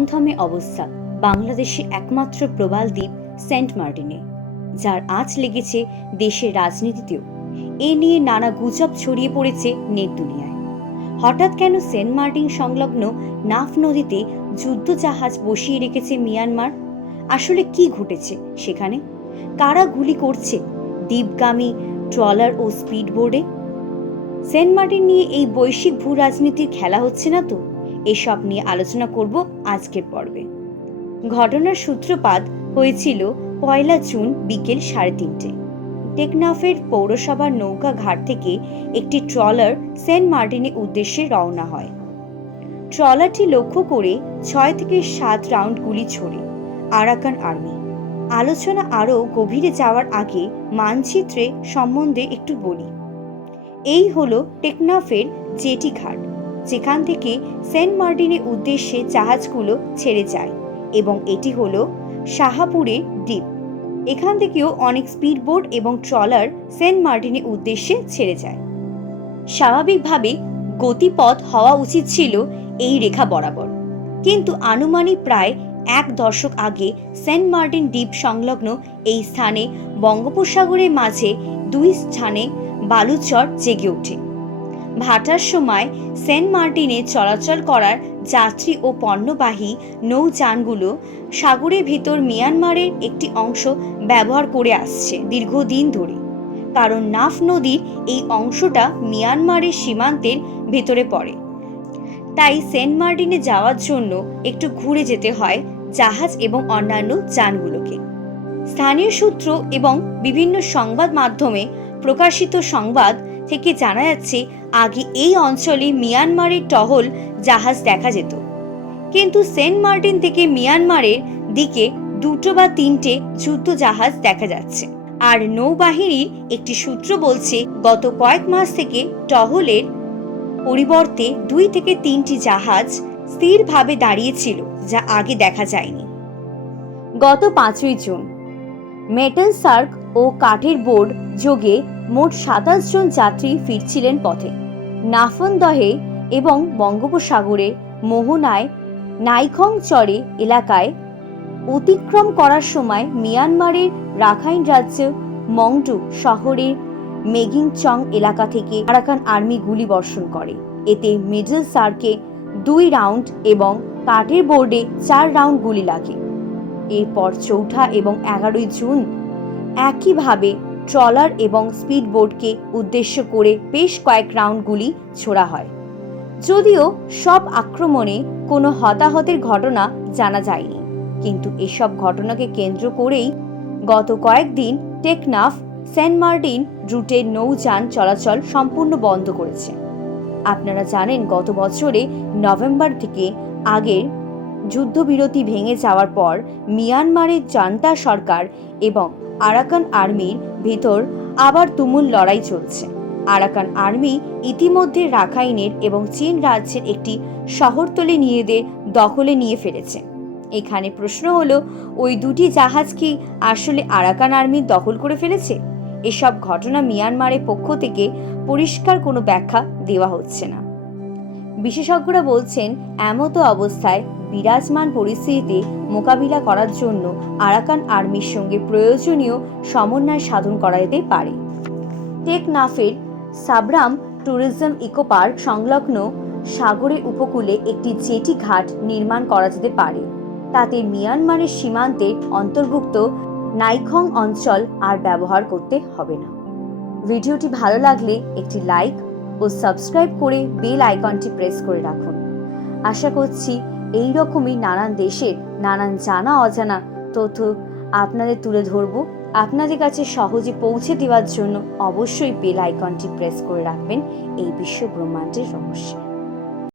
থমথমে অবস্থা বাংলাদেশের একমাত্র প্রবাল দ্বীপ সেন্ট মার্টিনে, যার আঁচ লেগেছে দেশের রাজনীতিতেও। এ নিয়ে নানা গুজব ছড়িয়ে পড়েছে নেট দুনিয়ায়। হঠাৎ কেন সেন্ট মার্টিন সংলগ্ন নাফ নদীতে যুদ্ধজাহাজ বসিয়ে রেখেছে মিয়ানমার? আসলে কি ঘটেছে সেখানে? কারা গুলি করছে দ্বীপগামী ট্রলার ও স্পিডবোর্ডে সেন্ট মার্টিন নিয়ে এই বৈশ্বিক ভূ রাজনীতির খেলা হচ্ছে না তো? এসব নিয়ে আলোচনা করব আজকের পর্বে। ঘটনার সূত্রপাত হয়েছিল পয়লা জুন বিকেল সাড়ে তিনটে। টেকনাফের পৌরসভার নৌকা ঘাট থেকে একটি ট্রলার সেন্ট মার্টিনের উদ্দেশ্যে রওনা হয়। ট্রলারটি লক্ষ্য করে ছয় থেকে সাত রাউন্ড গুলি ছোড়ে আরাকান আর্মি। আলোচনা আরও গভীরে যাওয়ার আগে মানচিত্রে সম্বন্ধে একটু বলি। এই হলো টেকনাফের জেটি ঘাট। যেখান থেকে সেন্ট মার্টিনের উদ্দেশ্যে জাহাজগুলো ছেড়ে যায় এবং এটি হল শাহাপুরের দ্বীপ। এখান থেকেও অনেক স্পিডবোট এবং ট্রলার সেন্ট মার্টিনের উদ্দেশ্যে ছেড়ে যায়। স্বাভাবিকভাবে গতিপথ হওয়া উচিত ছিল এই রেখা বরাবর। কিন্তু আনুমানিক প্রায় এক দশক আগে সেন্ট মার্টিন দ্বীপ সংলগ্ন এই স্থানে বঙ্গোপসাগরের মাঝে দুই স্থানে বালুচর জেগে ওঠে। ভাটার সময় সেন্ট মার্টিনে চলাচল করার যাত্রী ও পণ্যবাহী নৌযানগুলো সাগরের ভিতর মিয়ানমারের একটি অংশ ব্যবহার করে আসছে দীর্ঘদিন ধরে। কারণ নাফ নদীর এই অংশটা মিয়ানমারের সীমান্তের ভেতরে পড়ে। তাই সেন্ট মার্টিনে যাওয়ার জন্য একটু ঘুরে যেতে হয় জাহাজ এবং অন্যান্য যানগুলোকে। স্থানীয় সূত্র এবং বিভিন্ন সংবাদ মাধ্যমে প্রকাশিত সংবাদ থেকে জানা যাচ্ছে আগে এই অঞ্চলে মিয়ানমারের টহল জাহাজ দেখা যেত। কিন্তু সেন্ট মার্টিন থেকে মিয়ানমারের দিকে দুটো বা তিনটে যুদ্ধ জাহাজ দেখা যাচ্ছে। আর নৌবাহিনীর একটি সূত্র বলছে, গত কয়েক মাস থেকে টহলের পরিবর্তে দুই থেকে তিনটি জাহাজ স্থিরভাবে দাঁড়িয়েছিল, যা আগে দেখা যায়নি। গত পাঁচই জুন মেটাল সার্ক ও কাঠের বোর্ড যোগে মোট সাতাশ জন যাত্রী ফিরছিলেন পথে। নাফনদহে এবং বঙ্গোপসাগরে মোহনায় নাইখং চরে এলাকায় অতিক্রম করার সময় মিয়ানমারের রাখাইন রাজ্য মংডু শহরের মেগিংচং এলাকা থেকে আরাকান আর্মি গুলি বর্ষণ করে। এতে মিডল সার্কে দুই রাউন্ড এবং কাঠের বোর্ডে চার রাউন্ড গুলি লাগে। এরপর চৌঠা এবং এগারোই জুন একইভাবে ট্রলার এবং স্পিডবোটকে উদ্দেশ্য করে বেশ কয়েক রাউন্ড গুলি ছোড়া হয়। যদিও সব আক্রমণে কোনো হতাহতের ঘটনা জানা যায়নি। কিন্তু এসব ঘটনাকে কেন্দ্র করেই গত কয়েকদিন টেকনাফ, সেন্ট মার্টিন রুটের নৌযান চলাচল সম্পূর্ণ বন্ধ করেছে। আপনারা জানেন গত বছরে নভেম্বর থেকে আগের যুদ্ধবিরতি ভেঙে যাওয়ার পর মিয়ানমারের জান্তা সরকার এবং আরাকান আর্মির ভিতর আবার তুমুল লড়াই চলছে। আরাকান আর্মি ইতিমধ্যে রাখাইনের এবং চীন রাজ্যের একটি শহরতলি নিয়েদের দখলে নিয়ে ফেলেছে। এখানে প্রশ্ন হলো, ওই দুটি জাহাজ কি আসলে আরাকান আর্মির দখল করে ফেলেছে? এসব ঘটনা মিয়ানমারের পক্ষ থেকে পরিষ্কার কোনো ব্যাখ্যা দেওয়া হচ্ছে না। বিশেষজ্ঞরা বলছেন, এমতো অবস্থায় বিরাজমান পরিস্থিতিতে মোকাবিলা করার জন্য আরাকান আর্মির সঙ্গে প্রয়োজনীয় সমন্বয় সাধন করা যেতে পারে। টেকনাফের সাবরাম ট্যুরিজম ইকো পার্ক সংলগ্ন সাগরের উপকূলে একটি জেটি ঘাট নির্মাণ করা যেতে পারে। তাতে মিয়ানমারের সীমান্তে অন্তর্ভুক্ত নাইখং অঞ্চল আর ব্যবহার করতে হবে না। ভিডিওটি ভালো লাগলে একটি লাইক ও সাবস্ক্রাইব করে বেল আইকনটি প্রেস করে রাখুন। আশা করছি এই রকমই নানান দেশের নানান জানা অজানা তথ্য আপনাদের তুলে ধরব। আপনাদের কাছে সহজে পৌঁছে দেওয়ার জন্য অবশ্যই বেল আইকনটি প্রেস করে রাখবেন। এই বিশ্ব ব্রহ্মাণ্ডের রহস্যে।